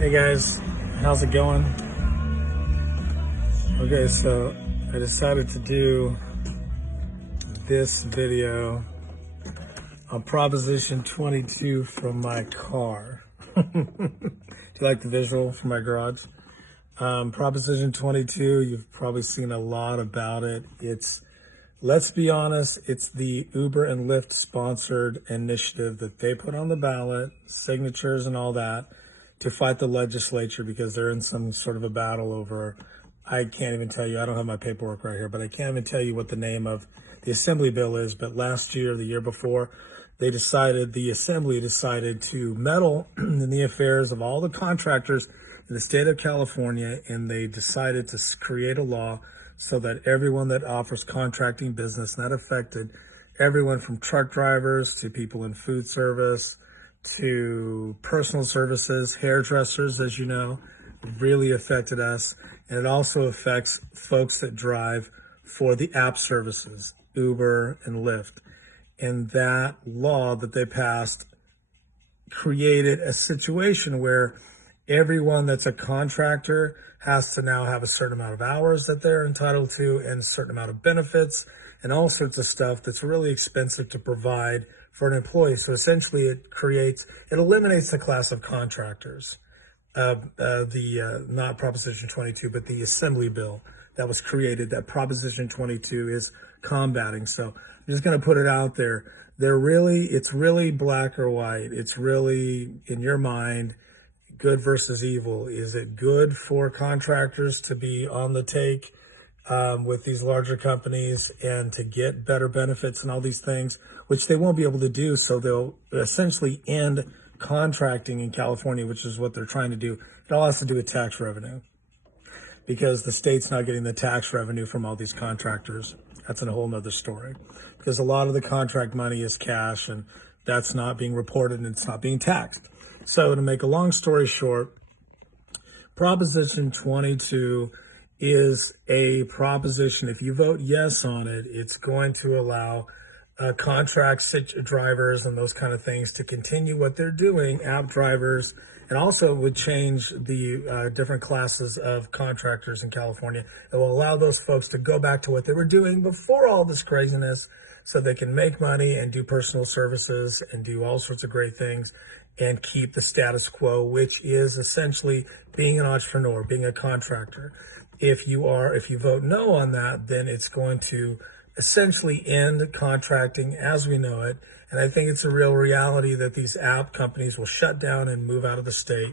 Hey guys, how's it going? Okay, so I decided to do this video on Proposition 22 from my car. Do you like the visual from my garage? Proposition 22, you've probably seen a lot about it. Let's be honest, it's the Uber and Lyft sponsored initiative that they put on the ballot, signatures and all that, to fight the legislature because they're in some sort of a battle over, I can't even tell you, I don't have my paperwork right here, but I can't even tell you what the name of the assembly bill is. But last year, the year before, the assembly decided to meddle in the affairs of all the contractors in the state of California, and they decided to create a law so that everyone that offers contracting business, and that affected everyone from truck drivers to people in food service to personal services, hairdressers, as you know, really affected us. And it also affects folks that drive for the app services, Uber and Lyft. And that law that they passed created a situation where everyone that's a contractor has to now have a certain amount of hours that they're entitled to and a certain amount of benefits and all sorts of stuff that's really expensive to provide for an employee. So essentially it eliminates the class of contractors. Not Proposition 22, but the assembly bill that was created, that Proposition 22 is combating. So I'm just going to put it out there. It's really black or white. It's really, in your mind, good versus evil. Is it good for contractors to be on the take with these larger companies and to get better benefits and all these things, which they won't be able to do? So they'll essentially end contracting in California, which is what they're trying to do. It all has to do with tax revenue because the state's not getting the tax revenue from all these contractors. That's a whole nother story because a lot of the contract money is cash and that's not being reported and it's not being taxed. So to make a long story short, Proposition 22 is a proposition. If you vote yes on it, it's going to allow contract drivers and those kind of things to continue what they're doing, app drivers, and also would change the different classes of contractors in California. It will allow those folks to go back to what they were doing before all this craziness so they can make money and do personal services and do all sorts of great things and keep the status quo, which is essentially being an entrepreneur, being a contractor. If you vote no on that, then it's going to essentially end contracting as we know it. And I think it's a real reality that these app companies will shut down and move out of the state.